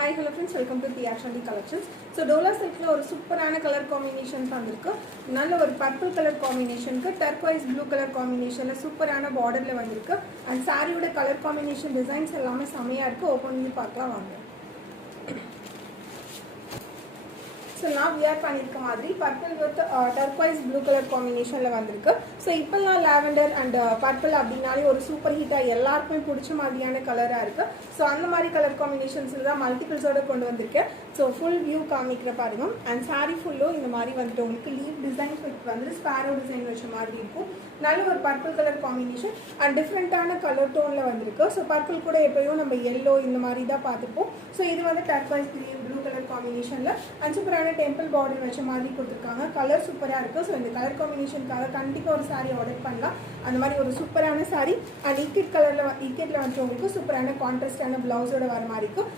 Hi, hello friends, welcome to PR Shanti Collections. So Dola Silk la ஒரு சூப்பரான colour combinations வந்திருக்கு. நல்ல ஒரு பர்பிள் கலர் காம்பினேஷனுக்கு டர்க்வைஸ் ப்ளூ கலர் காம்பினேஷன்ல சூப்பரான பார்டர்ல வந்திருக்கு. அண்ட் சாரியோட கலர் காம்பினேஷன் டிசைன்ஸ் எல்லாமே செமையா இருக்கு. ஓபன் பண்ணி பார்க்கலாம் வாங்க. So now we are பண்ணிருக்க மாதிரி purple with turquoise blue color combinationல வந்திருக்கு. So இப்பெல்லாம் lavender and purple அப்படினாலே ஒரு சூப்பர் ஹிட்டா எல்லாருக்குமே பிடிச்ச மாதிரியான கலரா இருக்கு. So அந்த மாதிரி கலர் காம்பினேஷன்ஸ்ல தான் மல்டிபிள்ஸோட கொண்டு வந்திருக்கேன். So full view காமிக்கிற பாருங்க. And saree ஃபுல்லோ இந்த மாதிரி வந்துட்டு உங்களுக்கு லீவ் டிசைன்ஸ் வந்து ஸ்பாரோ டிசைன் வச்ச மாதிரி இருக்கும். நல்ல ஒரு பர்பிள் கலர் காம்பினேஷன் அண்ட் டிஃப்ரெண்டான கலர் டோன்ல வந்திருக்கு. ஸோ பர்பிள் கூட எப்பயும் நம்ம எல்லோ இந்த மாதிரி தான் பார்த்துப்போம். ஸோ இது வந்து டர்க்வைஸ் கிரீன் ப்ளூ கலர் காம்பினேஷன்ல அண்ட் சூப்பரான டெம்பிள் பார்டர் வச்ச மாதிரி கொடுத்துருக்காங்க. கலர் சூப்பராக இருக்குது. ஸோ இந்த கலர் காம்பினேஷனுக்காக கண்டிப்பாக ஒரு சாரீ ஆர்டர் பண்ணலாம். அந்த மாதிரி ஒரு சூப்பரான சாரீ அண்ட் இக்கெட் கலரில் இக்கெட்டில் வந்து உங்களுக்கு சூப்பரான கான்ட்ராஸ்டான பிளவுஸோட வர மாதிரி இருக்கும்.